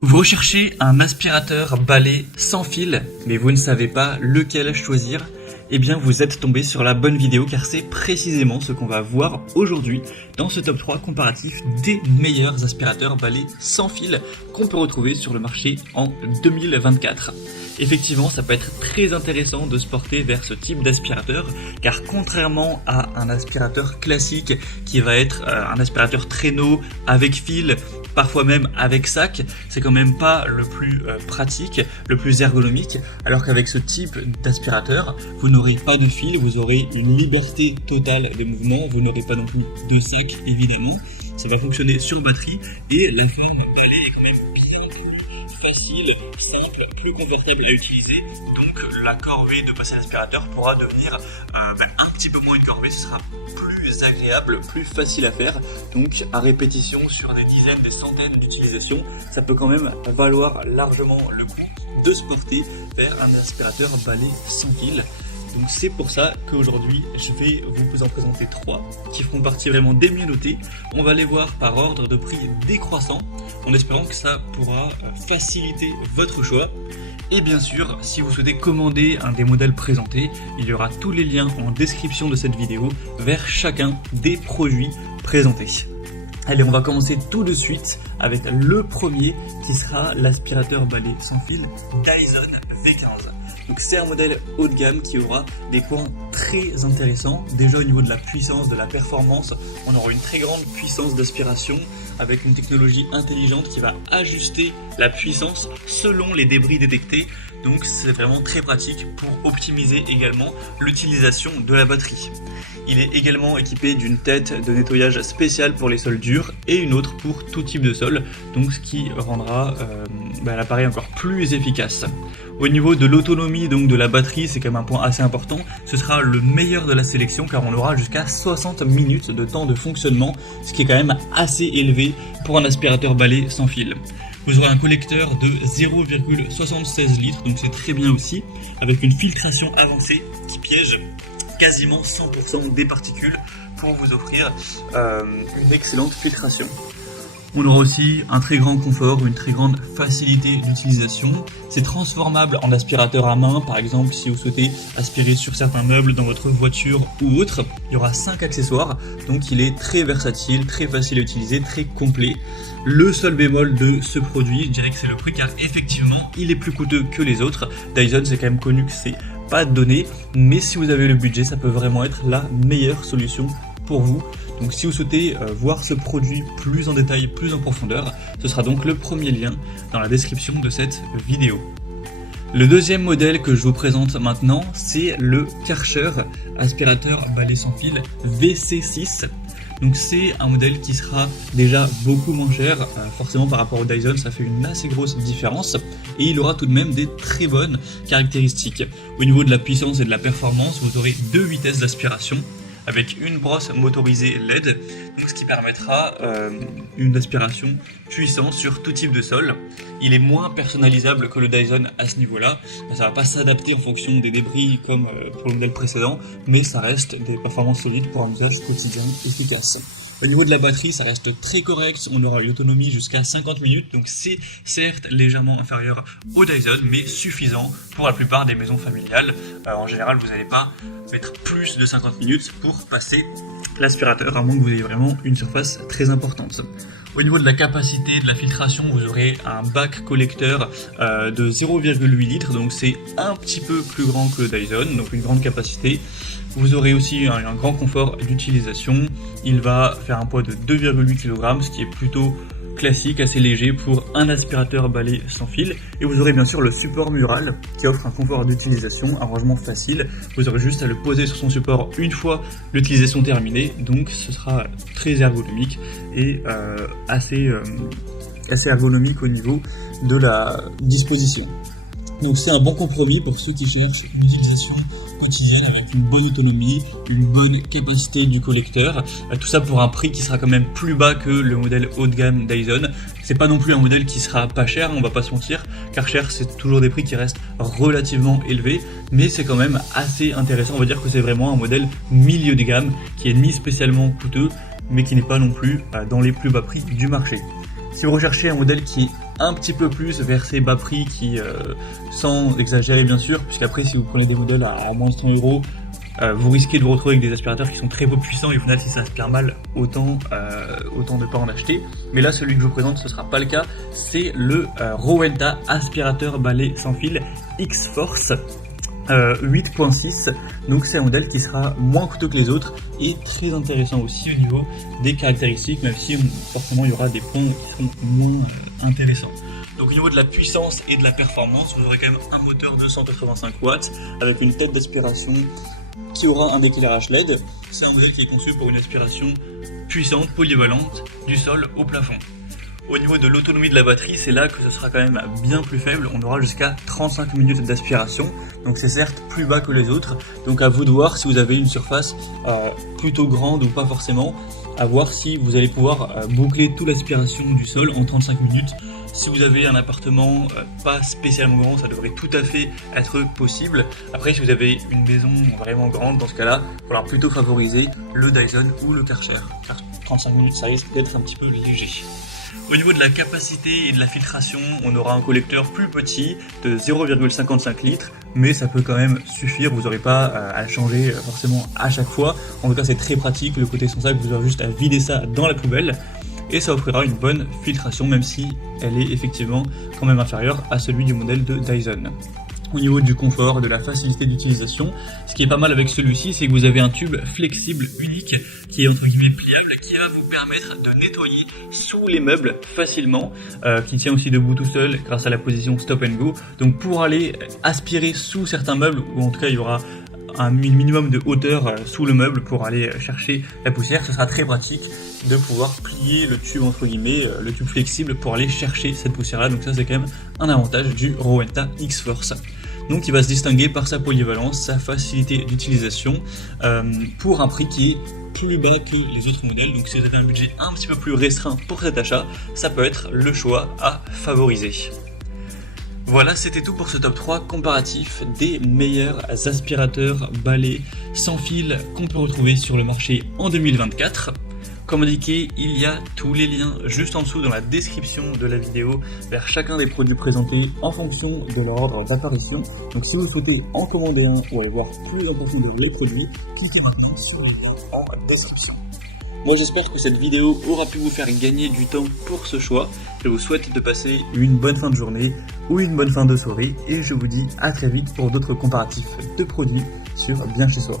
Vous recherchez un aspirateur balai sans fil, mais vous ne savez pas lequel choisir? Eh bien vous êtes tombé sur la bonne vidéo car c'est précisément ce qu'on va voir aujourd'hui dans ce top 3 comparatif des meilleurs aspirateurs balai sans fil qu'on peut retrouver sur le marché en 2024. Effectivement, ça peut être très intéressant de se porter vers ce type d'aspirateur car contrairement à un aspirateur classique qui va être un aspirateur traîneau avec fil, parfois même avec sac, c'est quand même pas le plus pratique, le plus ergonomique, alors qu'avec ce type d'aspirateur, vous n'aurez pas de fil, vous aurez une liberté totale des mouvements, vous n'aurez pas non plus de sac évidemment, ça va fonctionner sur batterie et la forme balai est quand même bien plus facile, simple, plus confortable à utiliser, donc la corvée de passer l'aspirateur pourra devenir un petit peu moins une corvée, ce sera plus agréable, plus facile à faire, donc à répétition sur des dizaines, des centaines d'utilisations, ça peut quand même valoir largement le coup de se porter vers un aspirateur balai sans fil. Donc c'est pour ça qu'aujourd'hui je vais vous en présenter 3 qui feront partie vraiment des mieux notés. On va les voir par ordre de prix décroissant en espérant que ça pourra faciliter votre choix. Et bien sûr, si vous souhaitez commander un des modèles présentés, il y aura tous les liens en description de cette vidéo vers chacun des produits présentés. Allez, on va commencer tout de suite avec le premier qui sera l'aspirateur balai sans fil Dyson V15. Donc c'est un modèle haut de gamme qui aura des points très intéressants. Déjà au niveau de la puissance, de la performance, on aura une très grande puissance d'aspiration avec une technologie intelligente qui va ajuster la puissance selon les débris détectés. Donc c'est vraiment très pratique pour optimiser également l'utilisation de la batterie. Il est également équipé d'une tête de nettoyage spéciale pour les sols durs et une autre pour tout type de sol, donc ce qui rendra l'appareil encore plus efficace. Au niveau de l'autonomie donc de la batterie, c'est quand même un point assez important, ce sera le meilleur de la sélection car on aura jusqu'à 60 minutes de temps de fonctionnement, ce qui est quand même assez élevé pour un aspirateur balai sans fil. Vous aurez un collecteur de 0,76 litres, donc c'est très bien aussi, avec une filtration avancée qui piège quasiment 100% des particules pour vous offrir une excellente filtration. On aura aussi un très grand confort, une très grande facilité d'utilisation. C'est transformable en aspirateur à main, par exemple si vous souhaitez aspirer sur certains meubles dans votre voiture ou autre. Il y aura 5 accessoires, donc il est très versatile, très facile à utiliser, très complet. Le seul bémol de ce produit, je dirais que c'est le prix, car effectivement il est plus coûteux que les autres. Dyson, c'est quand même connu que c'est pas donné, mais si vous avez le budget, ça peut vraiment être la meilleure solution pour vous. Donc si vous souhaitez voir ce produit plus en détail, plus en profondeur, ce sera donc le premier lien dans la description de cette vidéo. Le deuxième modèle que je vous présente maintenant, c'est le Karcher aspirateur balai sans fil VC6. Donc c'est un modèle qui sera déjà beaucoup moins cher, forcément par rapport au Dyson ça fait une assez grosse différence, et il aura tout de même des très bonnes caractéristiques. Au niveau de la puissance et de la performance, vous aurez 2 vitesses d'aspiration, avec une brosse motorisée LED, donc ce qui permettra une aspiration puissante sur tout type de sol. Il est moins personnalisable que le Dyson à ce niveau-là, ça va pas s'adapter en fonction des débris comme pour le modèle précédent, mais ça reste des performances solides pour un usage quotidien efficace. Au niveau de la batterie, ça reste très correct, on aura une autonomie jusqu'à 50 minutes, donc c'est certes légèrement inférieur au Dyson, mais suffisant pour la plupart des maisons familiales. En général, vous n'allez pas mettre plus de 50 minutes pour passer l'aspirateur, à moins que vous ayez vraiment une surface très importante. Au niveau de la capacité de la filtration, vous aurez un bac collecteur de 0,8 litres, donc c'est un petit peu plus grand que le Dyson, donc une grande capacité. Vous aurez aussi un grand confort d'utilisation. Il va faire un poids de 2,8 kg, ce qui est plutôt classique, assez léger pour un aspirateur balai sans fil. Et vous aurez bien sûr le support mural qui offre un confort d'utilisation, un rangement facile. Vous aurez juste à le poser sur son support une fois l'utilisation terminée, donc ce sera très ergonomique et assez ergonomique au niveau de la disposition. Donc c'est un bon compromis pour ceux qui cherchent une utilisation quotidienne avec une bonne autonomie, une bonne capacité du collecteur, tout ça pour un prix qui sera quand même plus bas que le modèle haut de gamme Dyson. C'est pas non plus un modèle qui sera pas cher, on va pas se mentir, car cher c'est toujours des prix qui restent relativement élevés, mais c'est quand même assez intéressant, on va dire que c'est vraiment un modèle milieu de gamme qui est ni spécialement coûteux, mais qui n'est pas non plus dans les plus bas prix du marché. Si vous recherchez un modèle qui est un petit peu plus vers ces bas prix qui, sans exagérer bien sûr, puisqu'après si vous prenez des modèles à moins de 100 €, vous risquez de vous retrouver avec des aspirateurs qui sont très peu puissants et au final si ça aspire mal, autant ne pas en acheter. Mais là celui que je vous présente ce sera pas le cas, c'est le Rowenta aspirateur balai sans fil X-Force 8.6, donc c'est un modèle qui sera moins coûteux que les autres et très intéressant aussi au niveau des caractéristiques, même si forcément il y aura des points qui seront moins intéressants. Donc au niveau de la puissance et de la performance, vous aurez quand même un moteur de 185 watts avec une tête d'aspiration qui aura un éclairage LED. C'est un modèle qui est conçu pour une aspiration puissante, polyvalente, du sol au plafond. Au niveau de l'autonomie de la batterie, c'est là que ce sera quand même bien plus faible. On aura jusqu'à 35 minutes d'aspiration. Donc c'est certes plus bas que les autres. Donc à vous de voir si vous avez une surface plutôt grande ou pas forcément. À voir si vous allez pouvoir boucler toute l'aspiration du sol en 35 minutes. Si vous avez un appartement pas spécialement grand, ça devrait tout à fait être possible. Après, si vous avez une maison vraiment grande, dans ce cas-là, il va falloir plutôt favoriser le Dyson ou le Karcher. Car 35 minutes, ça risque d'être un petit peu léger. Au niveau de la capacité et de la filtration, on aura un collecteur plus petit de 0,55 litres, mais ça peut quand même suffire, vous n'aurez pas à le changer forcément à chaque fois. En tout cas, c'est très pratique, le côté sans sac, vous aurez juste à vider ça dans la poubelle. Et ça offrira une bonne filtration, même si elle est effectivement quand même inférieure à celui du modèle de Dyson. Au niveau du confort, de la facilité d'utilisation, ce qui est pas mal avec celui-ci, c'est que vous avez un tube flexible unique qui est entre guillemets pliable, qui va vous permettre de nettoyer sous les meubles facilement, qui tient aussi debout tout seul grâce à la position stop and go. Donc pour aller aspirer sous certains meubles, ou en tout cas il y aura un minimum de hauteur sous le meuble pour aller chercher la poussière, ce sera très pratique de pouvoir plier le tube entre guillemets, le tube flexible pour aller chercher cette poussière là. Donc ça c'est quand même un avantage du Rowenta X-Force. Donc il va se distinguer par sa polyvalence, sa facilité d'utilisation, pour un prix qui est plus bas que les autres modèles. Donc si vous avez un budget un petit peu plus restreint pour cet achat, ça peut être le choix à favoriser. Voilà, c'était tout pour ce top 3 comparatif des meilleurs aspirateurs balais sans fil qu'on peut retrouver sur le marché en 2024. Comme indiqué, il y a tous les liens juste en dessous dans la description de la vidéo vers chacun des produits présentés en fonction de leur ordre d'apparition. Donc si vous souhaitez en commander un ou aller voir plus en profondeur les produits, cliquez maintenant sur les liens en description. Moi j'espère que cette vidéo aura pu vous faire gagner du temps pour ce choix. Je vous souhaite de passer une bonne fin de journée ou une bonne fin de soirée et je vous dis à très vite pour d'autres comparatifs de produits sur Bien Chez Soi.